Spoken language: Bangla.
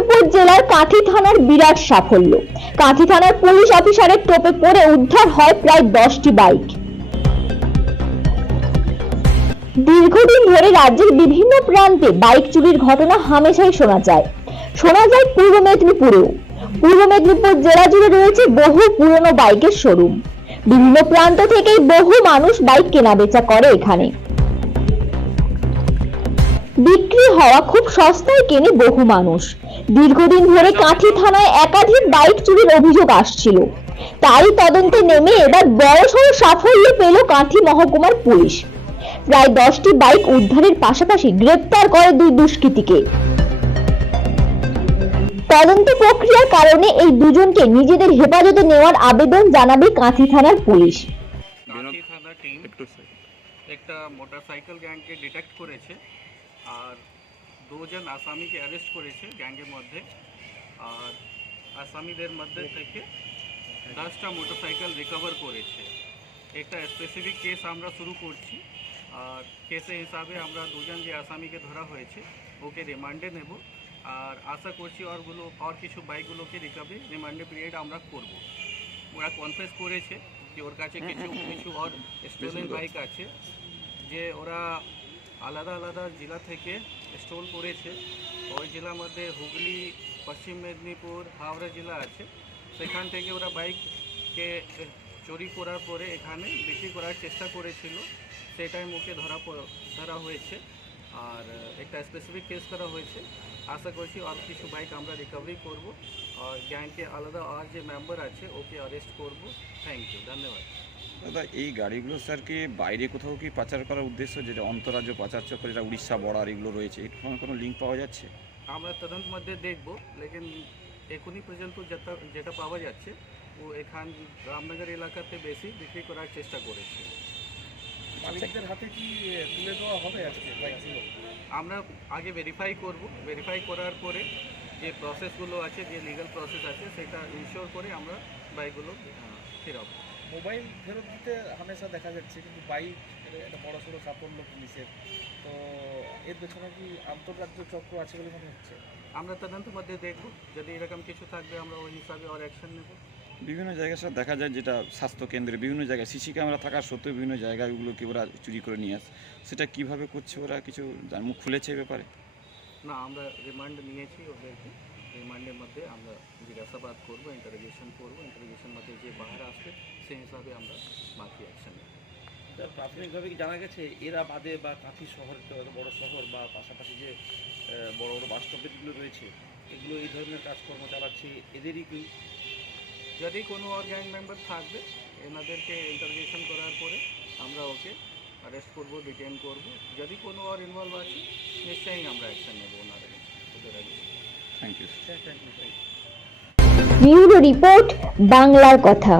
মেদিনীপুর জেলার কাঁথি থানার বিরাট সাফল্য। কাঁথি থানার পুলিশ অফিসারের টোপে পড়ে উদ্ধার হয় প্রায় 10টি বাইক। দীর্ঘদিন ধরে রাজ্যের বিভিন্ন প্রান্তে বাইক চুরির ঘটনা হামেশাই শোনা যায় পূর্ব মেদিনীপুরেও। পূর্ব মেদিনীপুর জেলা জুড়ে রয়েছে বহু পুরনো বাইকের শোরুম। বিভিন্ন প্রান্ত থেকেই বহু মানুষ বাইক কেনাবেচা করে এখানে। বিক্রি হওয়া খুব সস্তায় কেনে বহু মানুষ। দীর্ঘদিন ধরে কাঁথি থানায় একাধিক বাইক চুরির অভিযোগ আসছিল, তাই তদন্তে নেমে এবার বড়সড় সাফল্য পেল কাঁথি মহকুমার পুলিশ। প্রায় 10টি বাইক উদ্ধারের পাশাপাশি গ্রেপ্তার করে 2 দুষ্কৃতীকে। তদন্ত প্রক্রিয়ার কারণে এই দুজনকে নিজেদের হেফাজতে নেওয়ার আবেদন জানাবে কাঁথি থানার পুলিশ। কাঁথি থানা টিম একটা মোটরসাইকেল গ্যাংকে ডিটেক্ট করেছে আর 2 জন আসামিকে অ্যারেস্ট করেছে গ্যাংয়ের মধ্যে। আর আসামিদের মধ্যে থেকে 10টা মোটরসাইকেল রিকভার করেছে। একটা স্পেসিফিক কেস আমরা শুরু করছি আর কেসের হিসাবে আমরা 2 জন যে আসামিকে ধরা হয়েছে ওকে রিমান্ডে নেব আর আশা করছি আর কিছু বাইকগুলোকে রিকভারি রিমান্ডে পিরিয়ড আমরা করব। ওরা কনফেস করেছে যে ওর কাছে কিছু আর স্টোলেন বাইক আছে যে ওরা আলাদা আলাদা জেলা থেকে স্টোল করেছে। ওই জেলার মধ্যে হুগলি, পশ্চিম মেদিনীপুর, হাওড়া জেলা আছে। সেখান থেকে ওরা বাইককে চুরি করার পরে এখানে বিক্রি করার চেষ্টা করেছিল। সেই টাইম ওকে ধরা হয়েছে আর একটা স্পেসিফিক কেস করা হয়েছে। আশা করছি আর কিছু বাইক আমরা রিকভারি করব আর গ্যাংকে আলাদা আর যে মেম্বার আছে ওকে অ্যারেস্ট করব। থ্যাংক ইউ, ধন্যবাদ। দাদা, এই গাড়িগুলো স্যার কি বাইরে কোথাও কি পাচার করার উদ্দেশ্য, যেটা অন্তরাজ্য পাচার চক্র, যেটা উড়িষ্যা বর্ডার এগুলো রয়েছে, এর কোনো লিঙ্ক পাওয়া যাচ্ছে? আমরা তদন্ত মধ্যে দেখব, লেকিন এখনই পর্যন্ত যেটা পাওয়া যাচ্ছে ও এখান রামনগর এলাকাতে বেশি বিক্রি করার চেষ্টা করেছে। মালিকদের হাতে কি তুলে দেওয়া হবে আজকে বাইকগুলো? আমরা আগে ভেরিফাই করব, ভেরিফাই করার পরে যে প্রসেসগুলো আছে, যে লিগ্যাল প্রসেস আছে সেটা ইনশিওর করে আমরা বাইকগুলো ফেরাবো। মোবাইল ফেরত দিতে হামেশা দেখা যাচ্ছে, কিন্তু বাইক একটা বড়সড় সাফল্য পুলিশের। তো এর পেছনে কি আন্তর্রাজ্য চক্র আছে বলে মনে হচ্ছে? আমরা তদন্তের মধ্যে দেখব, যদি এরকম কিছু থাকবে আমরা ওই হিসাবে আর অ্যাকশন নেব। বিভিন্ন জায়গায় স্যার দেখা যায়, যেটা স্বাস্থ্য কেন্দ্রে বিভিন্ন জায়গায় সিসি ক্যামেরা থাকার সত্ত্বেও বিভিন্ন জায়গায় ওগুলোকে ওরা চুরি করে নিয়ে আসে। সেটা কিভাবে করছে, ওরা কিছু মুখ খুলেছে এ ব্যাপারে? না, আমরা রিমান্ড নিয়েছি ওদেরকে। রিমান্ডের মধ্যে আমরা জিজ্ঞাসাবাদ করবো, ইন্টারোগেশন করবো। ইন্টারোগেশন মধ্যে যে বাহার আসবে সেই হিসাবে আমরা বাকি অ্যাকশন নেব। প্রাথমিকভাবে কি জানা গেছে এরা বাদে বা কাঁথি শহর তো এত বড় শহর বা পাশাপাশি যে বড় বড় বাস স্টপেজগুলো রয়েছে, এগুলো এই ধরনের কাজকর্ম চালাচ্ছে, এদেরই কি? যদি কোনো আর গ্যাং মেম্বার থাকবে এনাদেরকে ইন্টারোগেশন করার পরে আমরা ওকে অ্যারেস্ট করব, ডিটেন করব। যদি কোনো আর ইনভলভ আছে নিশ্চয়ই আমরা অ্যাকশন নেব ওনাদের ওদের আগে। Thank you. ব্যুরো রিপোর্ট, বাংলার কথা।